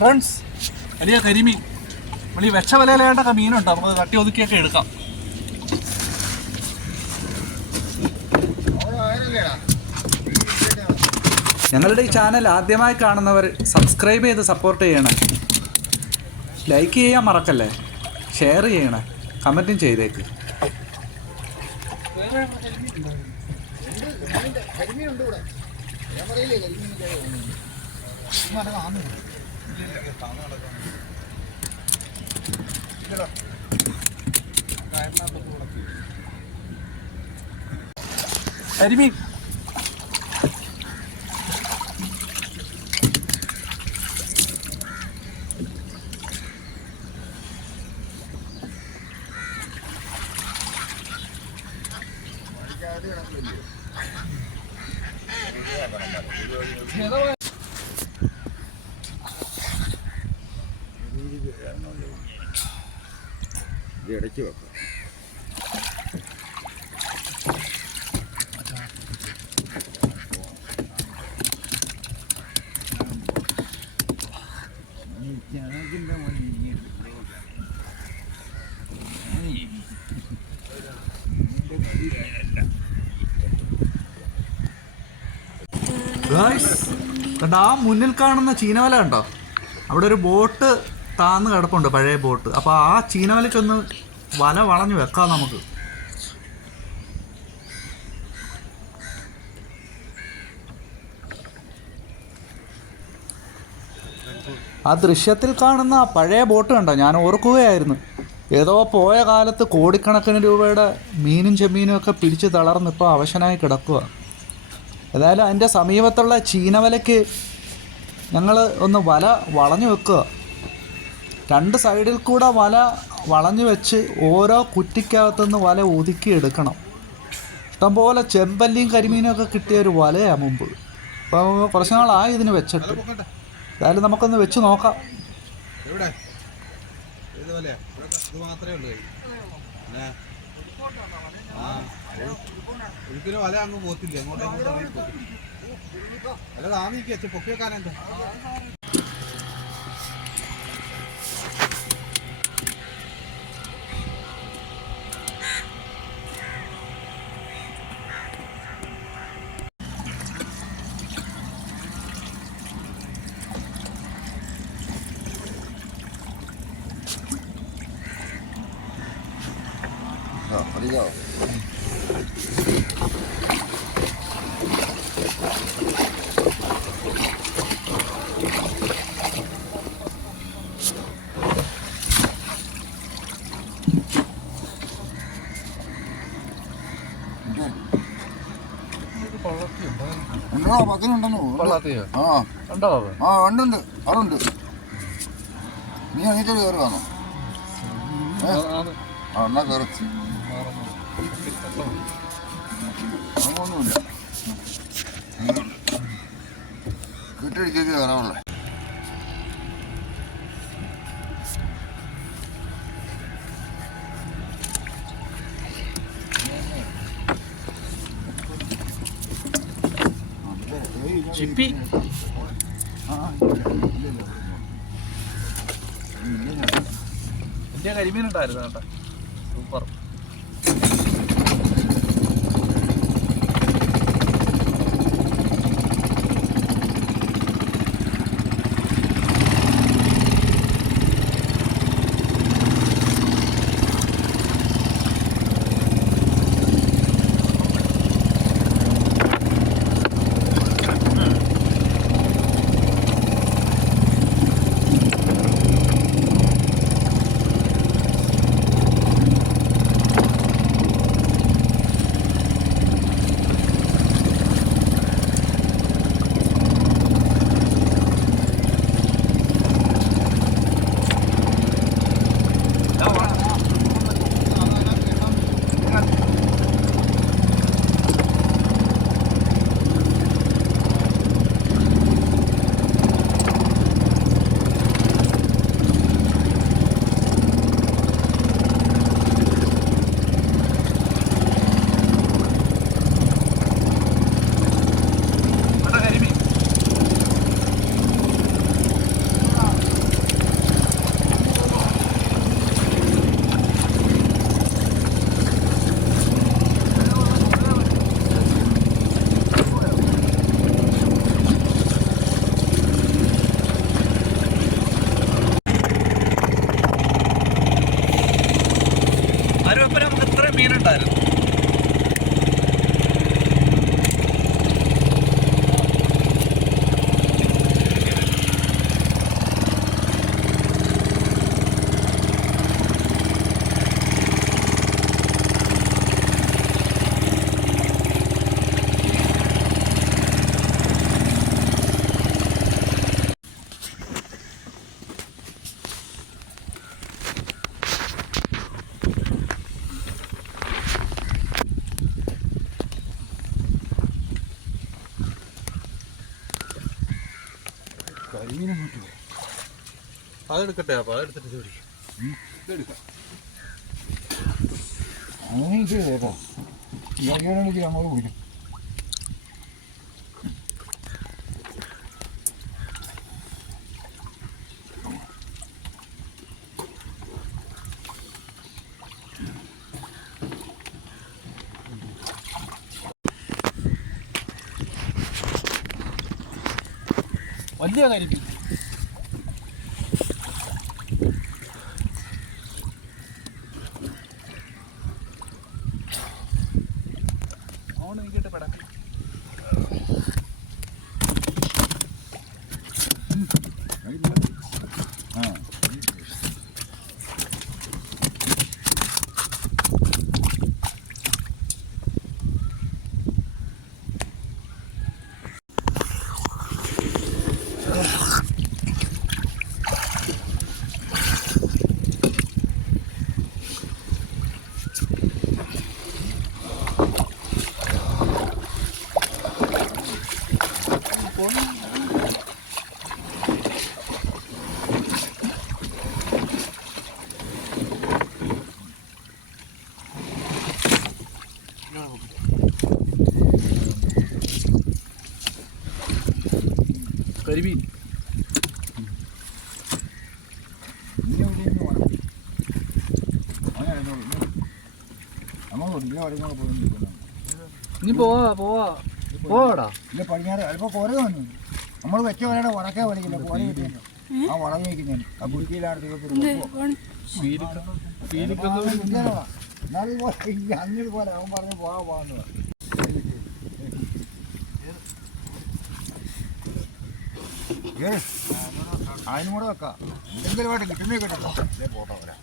Friends വലിയ കരിമീൻ. നമ്മൾ ഈ വെച്ച വിലയിലേണ്ടൊക്കെ മീനുണ്ട്. നമുക്ക് തട്ടി ഒതുക്കിയൊക്കെ എടുക്കാം. ഞങ്ങളുടെ ഈ ചാനൽ ആദ്യമായി കാണുന്നവർ സബ്സ്ക്രൈബ് ചെയ്ത് സപ്പോർട്ട് ചെയ്യണേ. ലൈക്ക് ചെയ്യാൻ മറക്കല്ലേ? ഷെയർ ചെയ്യണേ. കമന്റും ചെയ്തേക്ക്. ഞാൻ പറയില്ലേ കരിമീൻ ഇത് ഇടയ്ക്ക് വെക്കാം. കണ്ടോ ആ മുന്നിൽ കാണുന്ന ചീനവല കണ്ടോ? അവിടെ ഒരു ബോട്ട് താന്ന് കിടപ്പുണ്ട് പഴയ ബോട്ട്. അപ്പോൾ ആ ചീനവലയ്ക്കൊന്ന് വല വളഞ്ഞു വെക്കാം നമുക്ക്. ആ ദൃശ്യത്തിൽ കാണുന്ന ആ പഴയ ബോട്ട് കണ്ടോ? ഞാൻ ഓർക്കുകയായിരുന്നു. ഏതോ പോയ കാലത്ത് കോടിക്കണക്കിന് രൂപയുടെ മീനും ചെമ്മീനും ഒക്കെ പിടിച്ച് തളർന്നിപ്പോൾ അവശനായി കിടക്കുക ഏതായാലും അതിന്റെ സമീപത്തുള്ള ചീനവലയ്ക്ക് ഞങ്ങൾ ഒന്ന് വല വളഞ്ഞു വെക്കുക. രണ്ട് സൈഡിൽ കൂടെ വല വളഞ്ഞു വെച്ച് ഓരോ കുറ്റിക്കകത്തുനിന്ന് വല ഒതുക്കി എടുക്കണം ഇഷ്ടംപോലെ ചെമ്പല്ലിയും കരിമീനും ഒക്കെ കിട്ടിയ ഒരു വലയാണ് മുമ്പ്. അപ്പോൾ കുറച്ച് നാളായി ഇതിന് വെച്ചിട്ട്. ഏതായാലും നമുക്കൊന്ന് വെച്ച് നോക്കാം. എവിടെ? ഇത് മാത്രമേ ഉള്ളൂ. ഒരിക്കലും വല അങ്ങ് പോത്തില്ല. അങ്ങോട്ട് അങ്ങോട്ട് വല താമിക്ക് വെച്ച് പൊക്കി വെക്കാനെന്താ you പക്കനുണ്ടെന്ന് കൊള്ളാത്തയോ ആ. ഉണ്ടോ ആ ഉണ്ടുണ്ട്. നീ ആ എന്നാ കയറി. അങ്ങൊന്നുമില്ല കിട്ടടിച്ചേക്ക് കയറാവുള്ളേ ചിപ്പി ഇന്ത്യ കരിമീൻ ഉണ്ടായിരുന്നു കേട്ടോ. അതെടുക്കട്ടെ അപ്പൊ അതെടുത്തിട്ട് അങ്ങനെ അങ്ങോട്ട് വലിയ കരിമീൻ അതുകൊണ്ട് നീക്കിട്ട് പെടാം ആ കരിമീൻ ഇനി എവിടെ ഇരുന്ന് വേണം അങ്ങനെ ആയിരുന്നോളൂ. നമ്മൾ ഒന്നിനെ വടങ്ങോട്ട് പോയി നിൽക്കുന്നു. ഇനി പോവാ പോവാ. പോവാടാ. ഇല്ല പടിഞ്ഞാറ്. അല്പം കുറേ വന്നു നമ്മൾ വെച്ച വലയുടെ വടക്കേ വലിക്കില്ല. പോലെ കിട്ടിയല്ലോ ആ വടം വയ്ക്കുന്നതിന് ആ കുറ്റിയിലാണ് അങ്ങനെ പോലെ അവൻ പറഞ്ഞു പോവാ പോവാന്ന് ഏ, അതിനും കൂടെ വെക്കാം. എന്തെങ്കിലുമായിട്ട് കിട്ടുന്നേ കിട്ടല്ലോ ഫോട്ടോ പോട്ടോ വരാം.